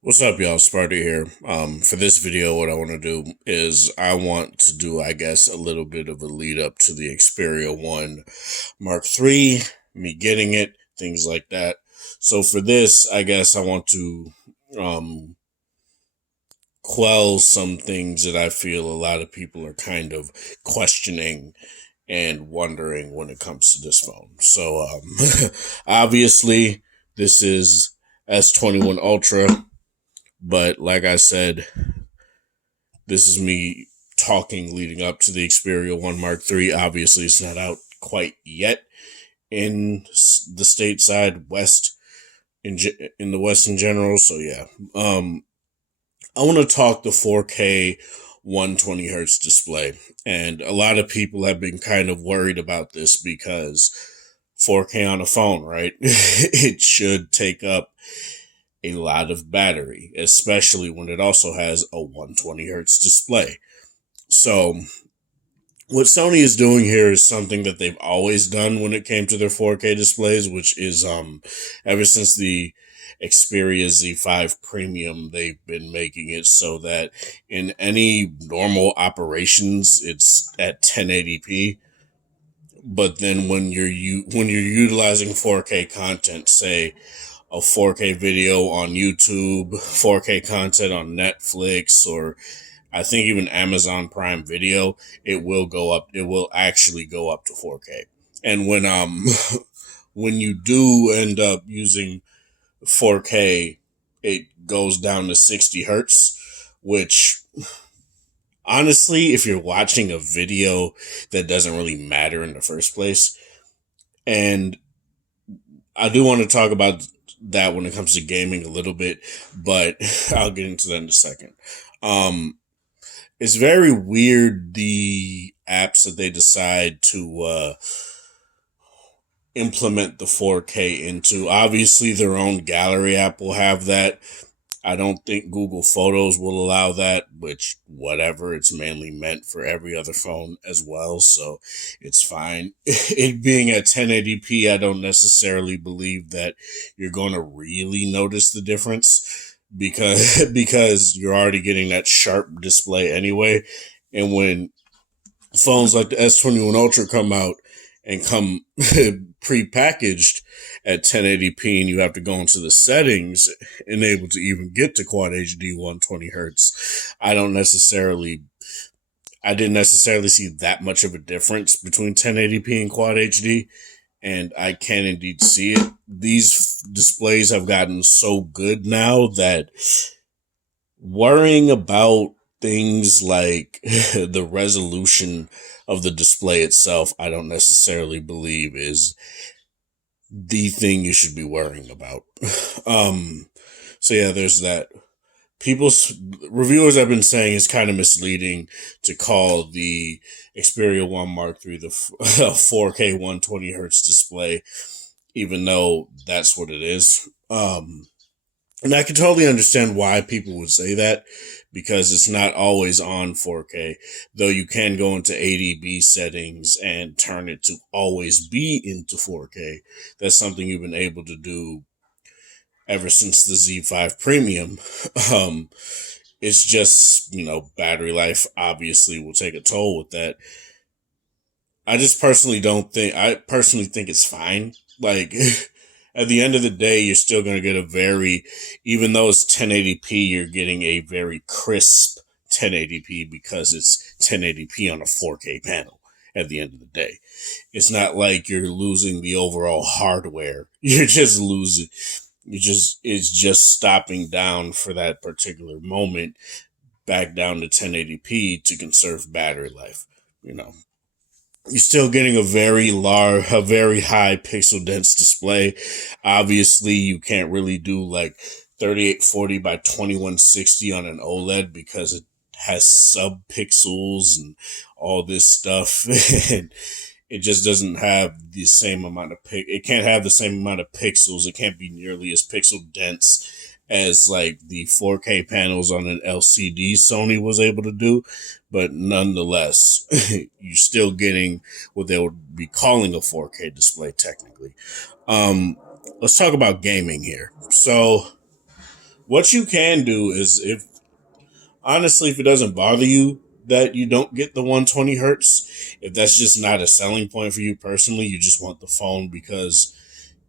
What's up, y'all? Sparta here. For this video, what I want to do is I want to do, I guess, a little bit of a lead up to the Xperia 1 Mark III, me getting it, things like that. So for this, I guess I want to um, quell some things that I feel a lot of people are kind of questioning and wondering when it comes to this phone. So obviously, this is S21 Ultra. But like I said, this is me talking leading up to the Xperia 1 Mark III. Obviously, it's not out quite yet in the stateside West in the West in general. So yeah, I want to talk the 4K 120 hertz display, and a lot of people have been kind of worried about this because 4K on a phone, right? It should take up a lot of battery, especially when it also has a 120 hertz display. So, what Sony is doing here is something that they've always done when it came to their 4K displays, which is ever since the Xperia Z5 Premium, they've been making it so that in any normal operations, it's at 1080p. But then when you're utilizing 4K content, say a 4K video on YouTube, 4K content on Netflix, or I think even Amazon Prime Video, it will go up. It will actually go up to 4K. And when you do end up using 4K, it goes down to 60 hertz, which honestly, if you're watching a video that doesn't really matter in the first place, and I do want to talk about that when it comes to gaming a little bit, but I'll get into that in a second. Um, it's very weird the apps that they decide to implement the 4K into. Obviously, their own gallery app will have that. I don't think Google Photos will allow that, which, whatever, it's mainly meant for every other phone as well, so it's fine. It being at 1080p, I don't necessarily believe that you're going to really notice the difference because you're already getting that sharp display anyway. And when phones like the S21 Ultra come out and come pre-packaged at 1080p, and you have to go into the settings and able to even get to Quad HD 120 hertz, I didn't necessarily see that much of a difference between 1080p and Quad HD, and I can indeed see it. These displays have gotten so good now that worrying about things like the resolution of the display itself, I don't necessarily believe is the thing you should be worrying about. um, so yeah, there's that. People's reviewers have been saying it's kind of misleading to call the Xperia 1 Mark III the 4K 120 hertz display, even though that's what it is. And I can totally understand why people would say that because it's not always on 4K, though you can go into ADB settings and turn it to always be into 4K. That's something you've been able to do ever since the Z5 Premium. Um, it's just, battery life obviously will take a toll with that. I personally think it's fine. Like, at the end of the day, you're still going to get even though it's 1080p, you're getting a very crisp 1080p because it's 1080p on a 4K panel at the end of the day. It's not like you're losing the overall hardware. It's just stopping down for that particular moment back down to 1080p to conserve battery life. You know, you're still getting a very high pixel dense display. Obviously, you can't really do like 3840 by 2160 on an OLED because it has sub pixels and all this stuff. And it just doesn't have the same amount of it can't have the same amount of pixels. It can't be nearly as pixel dense as like the 4K panels on an LCD Sony was able to do, but nonetheless, you're still getting what they would be calling a 4K display technically. Um, let's talk about gaming here. So What you can do is, if honestly, if it doesn't bother you that you don't get the 120 hertz, if that's just not a selling point for you personally, you just want the phone because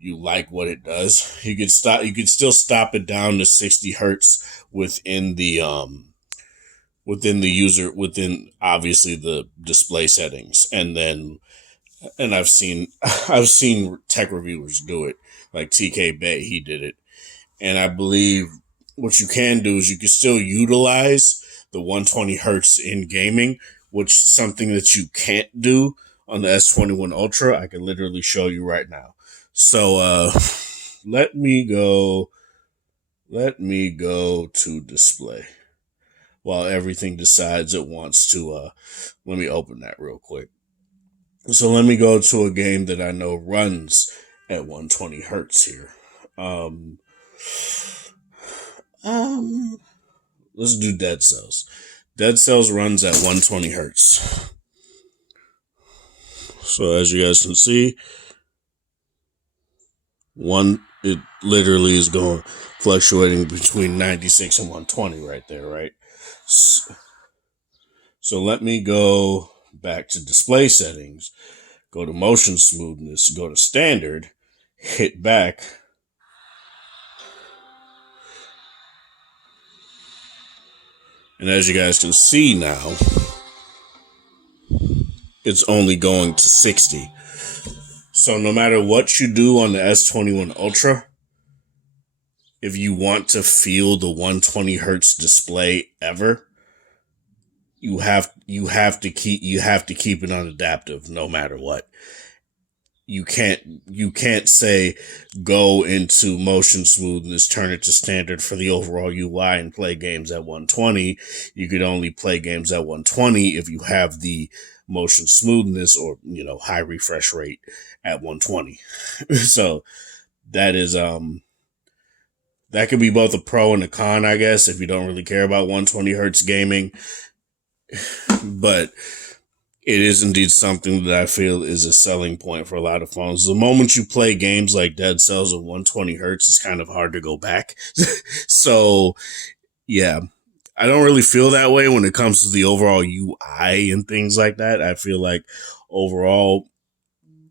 you like what it does. You could stop. You could still stop it down to 60 hertz within the user, within obviously the display settings, and I've seen tech reviewers do it, like TK Bay, he did it. And I believe what you can do is you can still utilize the 120 hertz in gaming, which is something that you can't do on the S21 Ultra. I can literally show you right now. So let me go to display while everything decides it wants to let me open that real quick. So let me go to a game that I know runs at 120 hertz here. Um, um, let's do Dead Cells. Dead Cells runs at 120 hertz. So as you guys can see, it literally is going fluctuating between 96 and 120 right there, right? So let me go back to display settings, go to motion smoothness, go to standard, hit back. And as you guys can see now, it's only going to 60. So no matter what you do on the S21 Ultra, if you want to feel the 120 hertz display ever, you have to keep it on adaptive no matter what. You can't say go into motion smoothness, turn it to standard for the overall UI and play games at 120. You could only play games at 120 if you have the motion smoothness or, high refresh rate at 120. So that is that could be both a pro and a con, I guess, if you don't really care about 120 hertz gaming. But it is indeed something that I feel is a selling point for a lot of phones. The moment you play games like Dead Cells at 120 hertz, it's kind of hard to go back. So, yeah, I don't really feel that way when it comes to the overall UI and things like that. I feel like overall,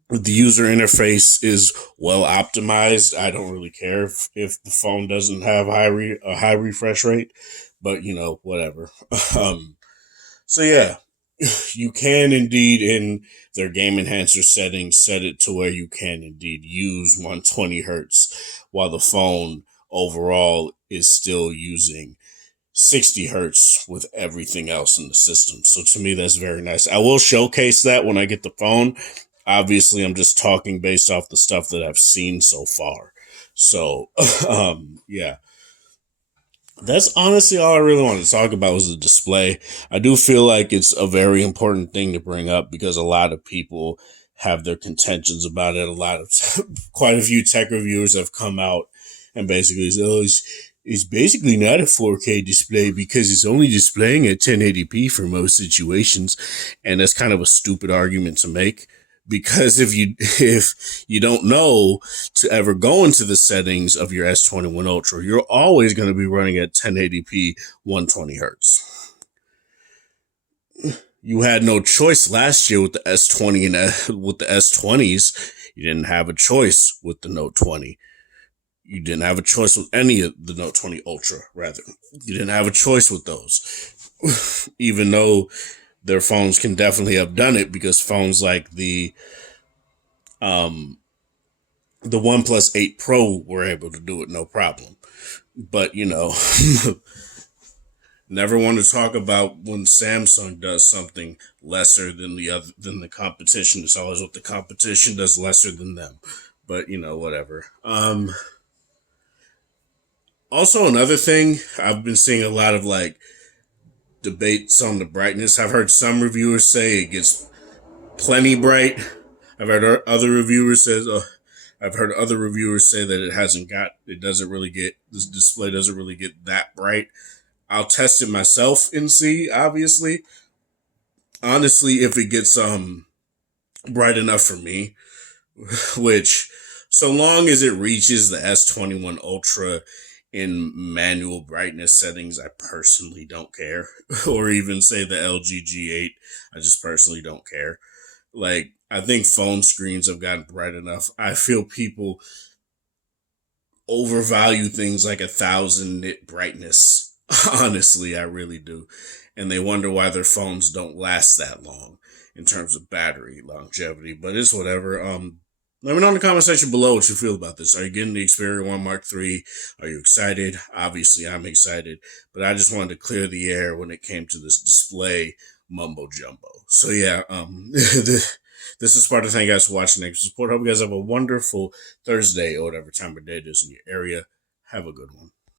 the user interface is well optimized. I don't really care if the phone doesn't have a high refresh rate, but whatever. So yeah, you can indeed in their game enhancer settings set it to where you can indeed use 120 hertz while the phone overall is still using 60 hertz with everything else in the system. So to me, that's very nice. I will showcase that when I get the phone. Obviously, I'm just talking based off the stuff that I've seen so far. So, yeah. That's honestly all I really wanted to talk about was the display. I do feel like it's a very important thing to bring up because a lot of people have their contentions about it. Quite a few tech reviewers have come out and basically said, it's basically not a 4K display because it's only displaying at 1080p for most situations. And that's kind of a stupid argument to make. Because if you don't know to ever go into the settings of your S21 Ultra, you're always going to be running at 1080p 120 hertz. You had no choice last year with the S20 and with the S20s. You didn't have a choice with the Note 20. You didn't have a choice with any of the Note 20 Ultra, rather. You didn't have a choice with those. Even though their phones can definitely have done it because phones like the OnePlus 8 Pro were able to do it no problem. But, never want to talk about when Samsung does something lesser than the competition. It's always what the competition does lesser than them. But, whatever. Also, another thing, I've been seeing a lot of debates on the brightness. I've heard some reviewers say it gets plenty bright. I've heard other reviewers say that this display doesn't really get that bright. I'll test it myself and see, obviously. Honestly, if it gets bright enough for me, which so long as it reaches the S21 Ultra in manual brightness settings, I personally don't care. Or even say the LG G8, I just personally don't care. Like, I think phone screens have gotten bright enough. I feel people overvalue things like 1,000 nit brightness. Honestly, I really do. And they wonder why their phones don't last that long in terms of battery longevity. But it's whatever. Let me know in the comment section below what you feel about this. Are you getting the Xperia 1 Mark III? Are you excited? Obviously, I'm excited. But I just wanted to clear the air when it came to this display mumbo jumbo. So yeah, this is Sparta. Thank you guys for watching. Thanks for support. Hope you guys have a wonderful Thursday or whatever time of day it is in your area. Have a good one.